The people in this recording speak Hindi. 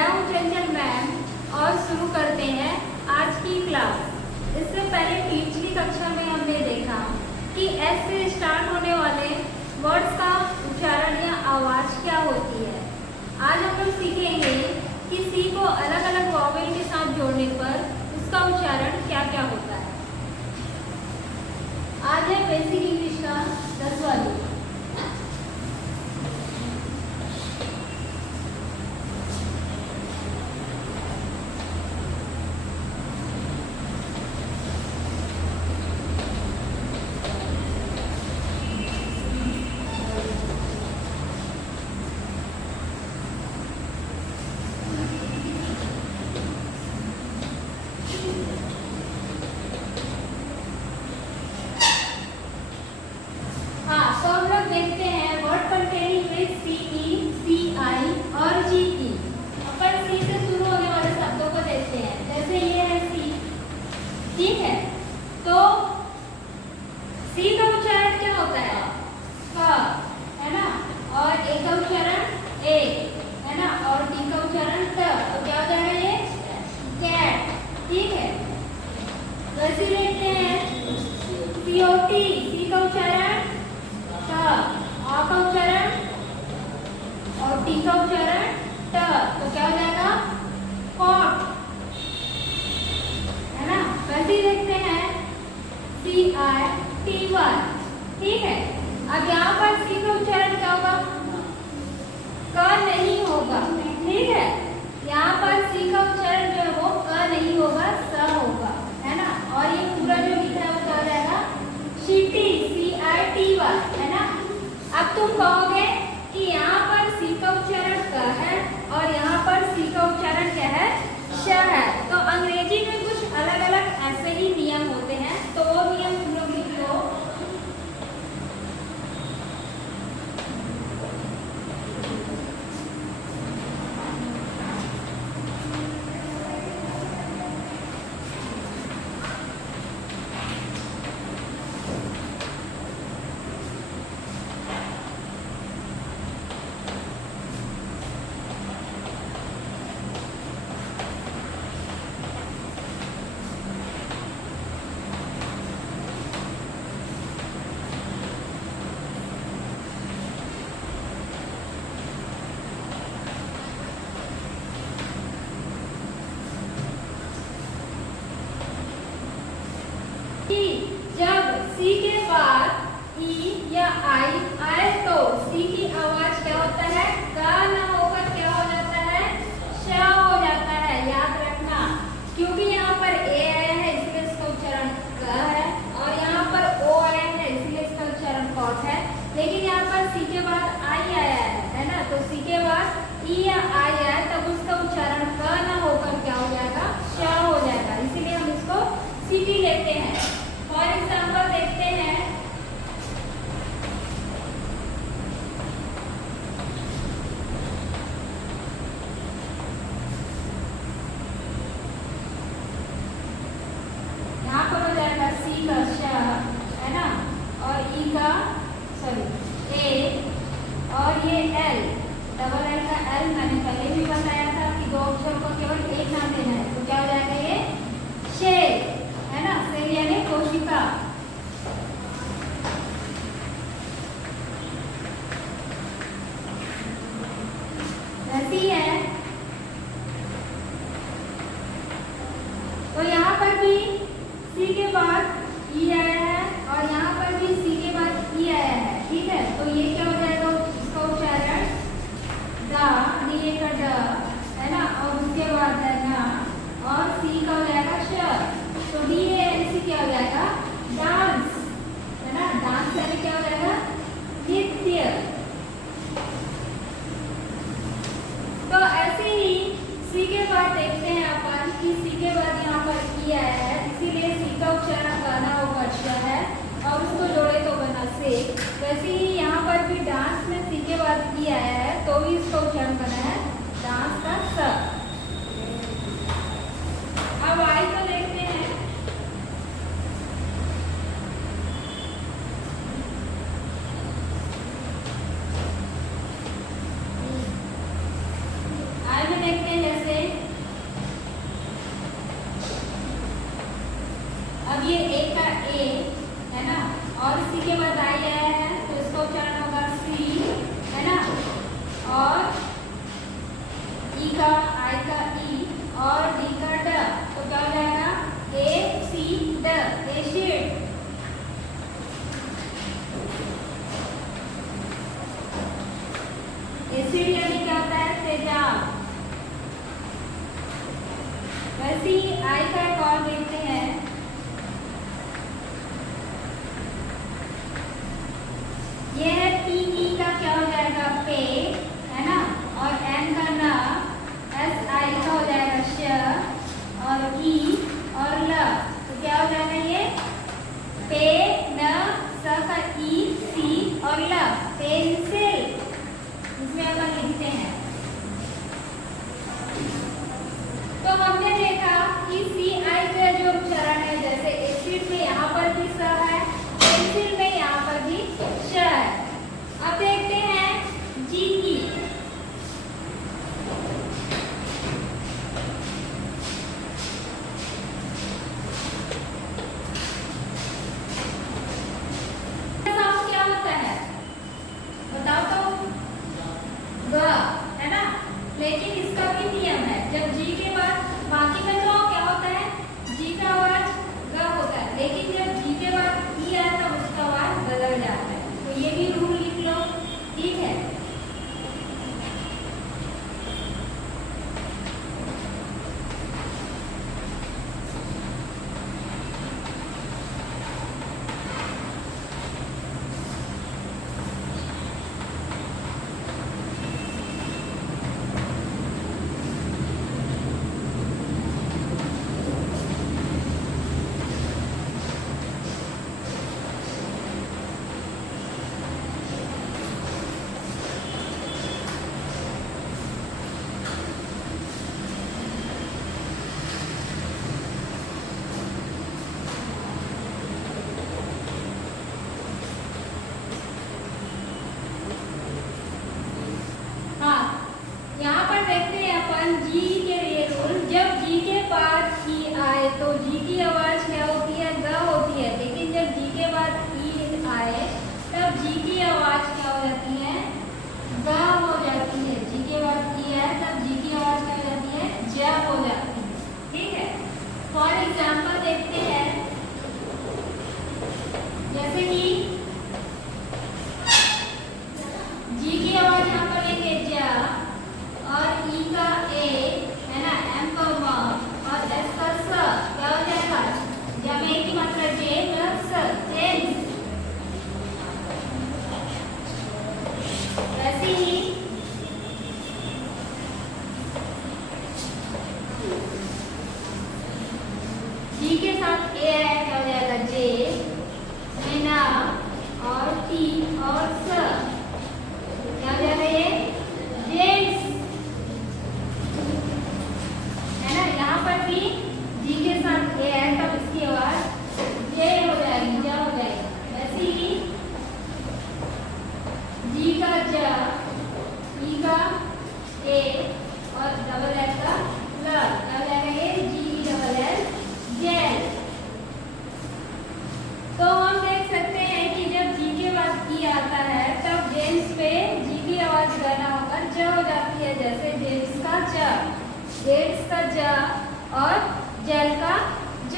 मैं हूँ चंचल मैम और शुरू करते हैं आज की क्लास। इससे पहले पिछली कक्षा में हमने देखा कि एस से स्टार्ट होने वाले वर्ड्स का उच्चारण या आवाज क्या होती है। आज हम लोग सीखेंगे कि सी को अलग अलग वॉवेल के साथ जोड़ने पर उसका उच्चारण क्या क्या होता है। आज है बेसिक इंग्लिश का 10वां दिन। देखते हैं वर्ड कंटेनिंग विद सी ई, सी आई और जी ई। अपन सी से शुरू होने वाले शब्दों को देखते हैं। जैसे ये है सी, ठीक है। तो सी का उच्चारण क्या होता है? क, है ना। और ए का उच्चारण ए, है ना। और टी का उच्चारण ट। तो क्या हो जाएगा ये? कैट, ठीक है। वैसे देखते हैं सी ओ टी, सी का उच्चारण आ का उच्चारण और टी का उच्चारण ट। तो क्या हो जाएगा? कॉट, है ना। वैसे ही देखते हैं सी आई टी वाई, ठीक है। अब यहाँ पर सी का उच्चारण क्या होगा? क नहीं होगा, ठीक है। यहाँ पर सी का उच्चारण जो है वो क नहीं होगा, स होगा, है ना। और ये पूरा जो लिखा है वो क्या हो जाएगा? सीटी, सी आई टी वाई, है ना। अब तुम कहोगे कि यहाँ पर सी का उच्चारण क है और यहाँ पर सी का उच्चारण क्या है? श है। तो अंग्रेजी में कुछ अलग अलग ऐसे ही नियम होते हैं, तो वो नियम तुम लोग लिख लो। जब सी के बाद ई या आई आए तो सी की आवाज क्या होता है? का ना होकर क्या हो जाता है? श हो जाता है। याद रखना, क्योंकि यहाँ पर ए आया है इसलिए इसका उच्चारण क है और यहाँ पर ओ आया है इसलिए इसका उच्चारण कॉट है। लेकिन यहाँ पर सी के बाद आई आया है ना। तो सी के बाद ई या आई आया तब उसका उच्चारण क ना होकर क्या हो जाएगा? श हो जाएगा। इसीलिए हम इसको सिटी लेते हैं। फॉर एग्जाम्पल देखते हैं यहाँ पर हो जाएगा सी का श, है ना। और ई का ए और ये एल, डबल एल का एल मैंने पहले भी बताया था कि दो अक्षरों को केवल एक नाम देना है। तो क्या हो जाएगा? ये शेर, है ना। शेर यानी कोशिका। ऐसी है। तो यहाँ पर भी सी के बाद ई आया है और यहाँ पर भी सी के बाद ई आया है, ठीक है। तो ये क्या हो जाएगा? इसका उच्चारण ड, डी का ड, है ना। और उसके बाद है ना और सी का हो जाएगा श। तो डी ए एन सी क्या हो जाएगा? डांस, है ना। डांस यानी क्या हो जाएगा? नृत्य। तो ऐसे ही सी के बाद देखते हैं अपन कि सी के बाद यहाँ पर ई आया है इसीलिए सी का उच्चारण गाना होगा श है और उसको जोड़े तो बना से। वैसे ही यहाँ पर भी डांस में सी के बाद ई आया है तो भी इसका उच्चारण बना है डांस का स। अब आई को देखते हैं। आई में देखते हैं पे न स का ई सी और ल पेंसिल, इसमें अपन लिखते हैं। तो हमने देखा कि सी आई का जो उच्चारण है, जैसे एसिड में यहाँ पर भी स है, पेंसिल में यहाँ पर भी श है। अब देखते हैं जी की। साउंड क्या होता है बताओ तो? ग है ना, लेकिन इसका भी नियम है, जब जी के बाद बाकी में तो क्या होता है, जी का आवाज ग होता है, लेकिन जब जी के बाद ई आए तब उसका आवाज बदल जाता है। तो ये भी रूल लिख लो, ठीक है। यहाँ पर देखते हैं अपन जी के लिए रूल। जब जी के बाद ई आए तो जी की आवाज क्या होती है, ग होती है, लेकिन जब जी के बाद ई आए तब जी की आवाज क्या हो जाती है, ग हो जाती है। जी के बाद ई आए तब जी की आवाज क्या हो जाती है, ज हो जाती है, ठीक है। फॉर एग्जाम्पल देखते हैं, जैसे कि जी की आवाज यहाँ पर लेंगे ज, और ई का ए है ना, एम का म और एस का स, क्या हो जाएगा, जब ए की मात्रा जे प्लस स, जेंस। वैसे ही जी के साथ ए है, क्या हो जाएगा, जे, मेना और टी और स, क्या हो जाएगा ये, जेंट्स, है ना। यहाँ पर भी जी के साथ ए है तब इसकी आवाज जे हो जाएगी, ज हो जाएगी। वैसे ही जी का ज, ई का ए और डबल एल का ल, क्या हो जाएगा ये, जी डबल एल, जेल। तो हम देख सकते हैं कि जब जी के बाद ई आता है तब जेंट्स पे जी की आवाज गाना होकर ज हो जाती है, जैसे जेंट्स का ज, जेंट्स का ज और जेल का ज।